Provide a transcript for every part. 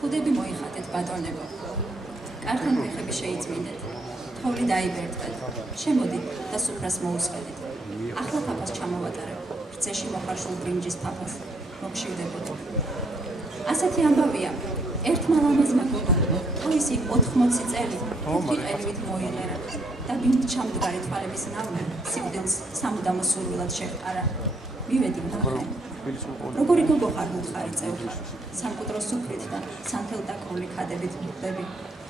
ქუდები მოიხატეთ ბატონებო. კართან ფეხები შეიწმინდეთ. თოვლი დაიბერტეთ. შემოდით და სუფრას მოусხდით. ახლა თაფას ჩამოვატარებ. რძეში მოხარშულ ბრინჯის თაფას. მოგშივდებოდ. ასეთი ამბავია. ერთმა ლამაზმა გოგომ თავისი 80 წელი თეთრი ყელივით მოიღერა და ვინც ჩამდგარი თვალების ნავნე სიკვდილს სამუდამო სურვილად შეჰყარა. მივედი ნახე. როგორი გოგო ხარ მუთხარი წევრი, სამკვდრო სუფრით და სანთელდაკრული ქადებით მივხვდები.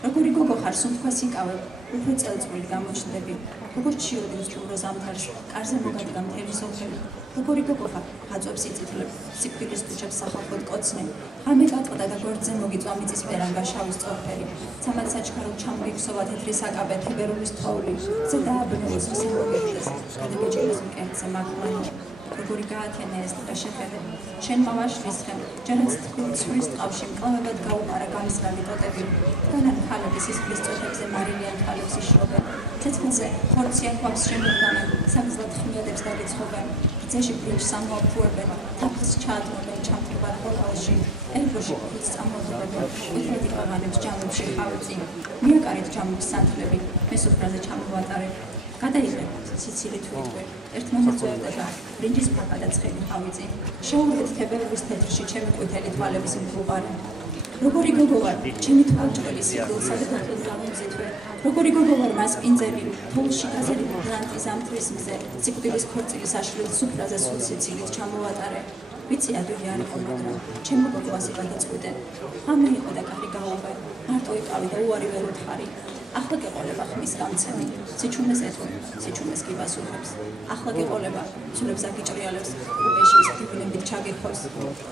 როგორი გოგო ხარ სუნთქვას იკავებ, უფრო წელწმული გამოჩნდები. როგორც ჩიოდი უსტუმრო ზამთარს, კარზე მოგადგა მთელი სოფელი. როგორი გოგო ხარ გაწვევს იწითლებს, სიკვდილის თუჩებს სახალხოდ კოცნე. ღამე გატყდა და გვერდზე მოგიწვა მიწის პერანგა შავის წორფერი. ცამად საჩქაროდ ჩამოიქსოვა თეთრი საკაბე თებერულის თოვლი. ზე დააბნეულს ხსენოგებდეს, გადაგეჭირეს მკერდზე მაქმანი. როგორი გაათენა ეს და შეხედე. შენ მავაშლისხე, ჯერაც ცვლის ტყავში მკლავებად გაუყარა გამსრალი ტოტები. განან ხალების ისხლის წოთებზე მარილიან თვალებს იშრობენ. ცეცხლზე ხორციან ქვაბს შემოდგანან, საგზლად ხმიადებს დაგეცხობენ. რძეში ბრინჯს ამოაფუებენ, თაფლს ჩაადმობენ ჩამთრობარ ხორბალში. ელბოში ხუთს წამოძებენ, უთრეთი ყავანებს ჯამებში ხავიწი. მიაკარით ჯამის სანთლები, მე სუფრაზე ჩამოვატარებ. გადაიღებ ციცილი თვითვე, ერთმა მოწვევდა და ბრინჯის ფაფა და ცხელი ხავიწი. შეუღეთ თებერულის თეთრში ჩემი ყვითელი თვალების მფრუღარი. როგორი გოგო ვარ, ჩემი თვალჭრელი სიკვდილსა და თეთრ გამომზითვე. როგორი გოგო ვარ მას პინძები, თოვლში გაზელი მიგრანტი ზამთრის მზე, სიკვდილის ქორწილის აშლილ სუფრაზე სულ სიცილით ჩამოვატარე. ვიცი ადვილი არ იყო, მაგრამ ჩემო გოგო ასე გადაწყვიტე. ღამე იყო და კარი გაუღე, მარტო იყავი და უარი ვერ უთხარი. ახლა გეყოლება ხმის გამცემი, სიჩუმეს ეთვე, სიჩუმეს გიბასუხებს. ახლა გეყოლება, ცულებს აგიჭრიალებს, უბეში ის დივინებით ჩაგიხოს.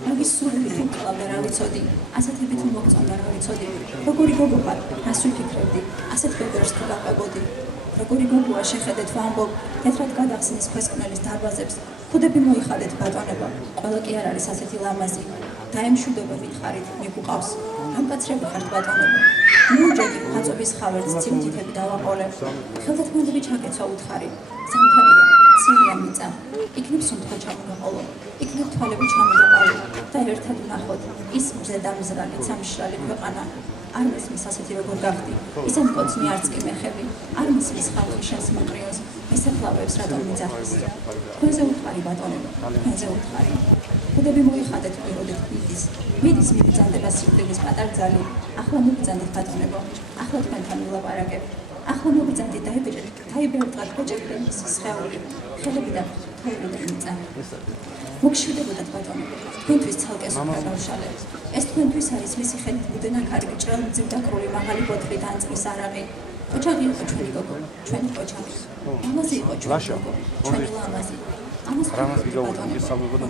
მაგის სურვილი ხუკლავდა რა ვიცოდი, ასეთებით მოგწონდა რა ვიცოდი. როგორი გოგო ხარ, რას ვიფიქრებდი, ასეთ ბებერს თუ გაყვებოდი. როგორი გოგოა შეხედეთ ვამბობ, თეთრად გადახსნის ქვესკნელის დარბაზებს. ქუდები მოიხადეთ ბატონებო, ყველა კი არ არის ასეთი ლამაზი. დაემშვიდობა მითხარით, მიგუყავს. გამკაცრები ხართ ბატონებო. მიუჯედი ხაწობის ხავერდს ციმთითები დავაყოლებ. ხელთათმოდები ჩაგეცვა უთხარი. ზამთარია, ცივია მიწა. იქნებ სუნთქვა ჩამოვაყოლო. იქნებ თვალები ჩამოვაყოლო და ერთად ვნახოთ ის მზედამზრალი ცამშრალი ქვეყანა. არ მისმის ასეთი როგორ გახდი, ისე მკოცნი არც კი მეხები. არ მისმის ხალხი შენს მოკრიოს, მესაფლავებს რატომ მიძახის. თქვენზე უთხარი ბატონებო, თქვენზე უთხარი. ქუდები მოიხადეთ პიროდით მიდის. მიდის მიბრძანდება სიკვდილის პატარძალი. ახლა მიბრძანდით ბატონებო, ახლა თქვენთან ვილაპარაკებ. ახლა მიბრძანდით დაიბერტყათ ბეჭეფრენ სისხეული, ხელები და თოვლი და მიწა. მოგშივდებოდათ ბატონებო, თქვენთვის ცალკე სუფრა გავშალეთ. ეს თქვენთვის არის მისი ხელით მუდენაქარი ჭრელ მძივდაკრული მაღალი ბოთლი და ანწრის არაღი. ოჩაღი იყო ჩვენი გოგო, ჩვენი ოჩაღი. ლამაზი იყო ჩვენი გოგო, ჩვენი ლამაზი. ამას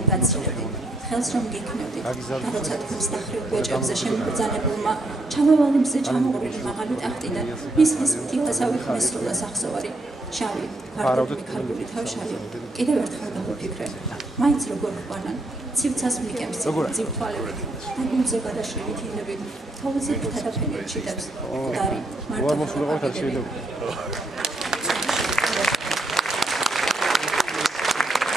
ბატონებო, ხელს რომ გექნებდით და როცა თქვენს ნახრივ ბეჭებზე შემბრძანებულმა ჩამოვალი მზე ჩამოყრილი მაღალი ტახტიდან მისლის მტილასავი ხმესრულა სახსოვარი შავი ფარდობი ქარგული თავშალი კიდევ ერთხელ გავიფიქრე მაინც როგორ ყვანან ცივცას მიკემს ცივთვალებით და გულზე გადაშლილი თინებით თოვლზე ფთა და ფენით ჩიტებს მკვდარი მარტო